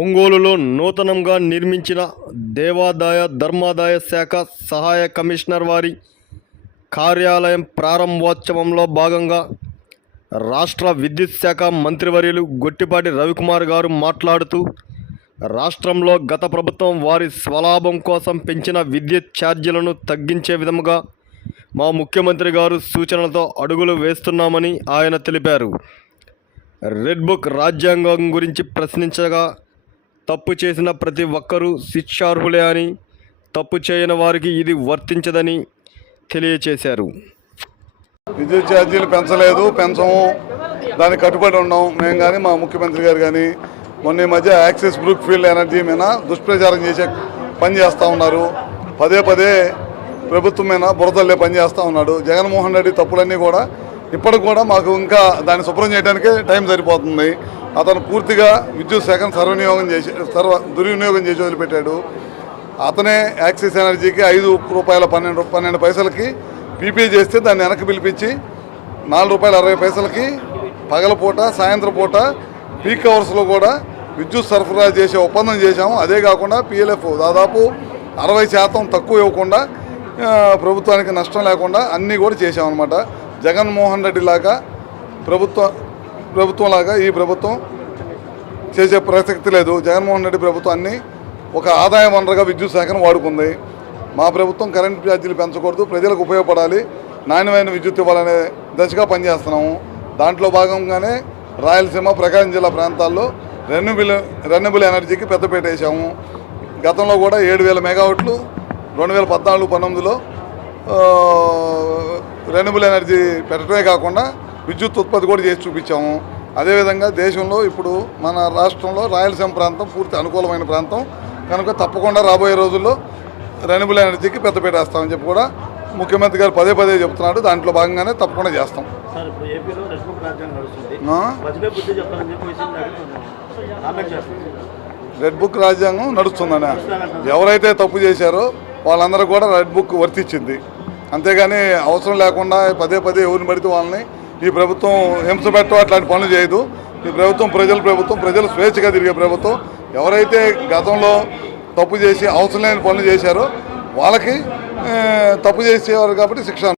ఒంగోలులో నూతనంగా నిర్మించిన దేవాదాయ ధర్మాదాయ శాఖ సహాయ కమిషనర్ వారి కార్యాలయం ప్రారంభోత్సవంలో భాగంగా రాష్ట్ర విద్యుత్ శాఖ మంత్రివర్యులు గొట్టిపాటి రవికుమార్ గారు మాట్లాడుతూ రాష్ట్రంలో గత ప్రభుత్వం వారి స్వలాభం కోసం పెంచిన విద్యుత్ ఛార్జీలను తగ్గించే విధముగా మా ముఖ్యమంత్రి గారు సూచనలతో అడుగులు వేస్తున్నామని ఆయన తెలిపారు. రెడ్ బుక్ రాజ్యాంగం గురించి ప్రశ్నించగా తప్పు చేసిన ప్రతి ఒక్కరూ శిక్షార్హులే అని తప్పు చేయని వారికి ఇది వర్తించదని తెలియచేశారు. విద్యుత్ ఛార్జీలు పెంచలేదు పెంచము. దానికి కట్టుబడి ఉన్నాం మేము కానీ మా ముఖ్యమంత్రి గారు కానీ మొన్న ఈ మధ్య యాక్సిస్ బ్రూక్ ఫీల్డ్ ఎనర్జీ మీద దుష్ప్రచారం చేసే పని చేస్తూ ఉన్నారు. పదే పదే ప్రభుత్వం మీద బురదల్లే పని చేస్తూ ఉన్నాడు. జగన్మోహన్ రెడ్డి తప్పులన్నీ కూడా ఇప్పటికి కూడా మాకు ఇంకా దాన్ని శుభ్రం చేయడానికే టైం సరిపోతుంది. అతను పూర్తిగా విద్యుత్ శాఖను సర్వనియోగం చేసి సర్వ దుర్వినియోగం చేసి వదిలిపెట్టాడు. అతనే యాక్సిస్ ఎనర్జీకి ఐదు రూపాయల పన్నెండు పన్నెండు పైసలకి పీపీ చేస్తే దాన్ని వెనక్కి పిలిపించి నాలుగు రూపాయల అరవై పైసలకి పగలపూట సాయంత్రం పూట పీక్ అవర్స్లో కూడా విద్యుత్ సరఫరా చేసే ఒప్పందం చేశాము. అదే కాకుండా పిఎల్ఎఫ్ దాదాపు అరవై శాతం తక్కువ ఇవ్వకుండా ప్రభుత్వానికి నష్టం లేకుండా అన్నీ కూడా చేశామన్నమాట. జగన్మోహన్ రెడ్డి లాగా ప్రభుత్వ ప్రభుత్వం లాగా ఈ ప్రభుత్వం చేసే ప్రసక్తి లేదు. జగన్మోహన్ రెడ్డి ప్రభుత్వం అన్ని ఒక ఆదాయ వనరుగా విద్యుత్ శాఖను వాడుకుంది. మా ప్రభుత్వం కరెంట్ ఛార్జీలు పెంచకూడదు ప్రజలకు ఉపయోగపడాలి నాణ్యమైన విద్యుత్ ఇవ్వాలనే దశగా పనిచేస్తున్నాము. దాంట్లో భాగంగానే రాయలసీమ ప్రకాశం జిల్లా ప్రాంతాల్లో రెన్యూబుల్ రెన్యూబుల్ ఎనర్జీకి పెద్దపీట వేసాము గతంలో కూడా ఏడు వేల మెగావాట్లు రెండు వేల పద్నాలుగు పంతొమ్మిదిలో రెన్యూబుల్ ఎనర్జీ పెట్టడమే కాకుండా విద్యుత్ ఉత్పత్తి కూడా చేసి చూపించాము. అదేవిధంగా దేశంలో ఇప్పుడు మన రాష్ట్రంలో రాయలసీమ ప్రాంతం పూర్తి అనుకూలమైన ప్రాంతం. కనుక తప్పకుండా రాబోయే రోజుల్లో రెన్యూబుల్ ఎనర్జీకి పెద్దపీట వేస్తామని చెప్పి కూడా ముఖ్యమంత్రి గారు పదే పదే చెప్తున్నాడు. దాంట్లో భాగంగానే తప్పకుండా చేస్తాం. రెడ్ బుక్ రాజ్యాంగం నడుస్తుందనే ఎవరైతే తప్పు చేశారో వాళ్ళందరూ కూడా రెడ్ బుక్ వర్తించింది. అంతేగాని అవసరం లేకుండా పదే పదే ఎవరిని పడితే వాళ్ళని ఈ ప్రభుత్వం హింస పెట్టడం అట్లాంటి పనులు చేయదు. ఈ ప్రభుత్వం ప్రజల ప్రభుత్వం ప్రజలు స్వేచ్ఛగా తిరిగే ప్రభుత్వం. ఎవరైతే గతంలో తప్పు చేసి అవసరం లేని పనులు చేశారో వాళ్ళకి తప్పు చేసేవారు కాబట్టి శిక్ష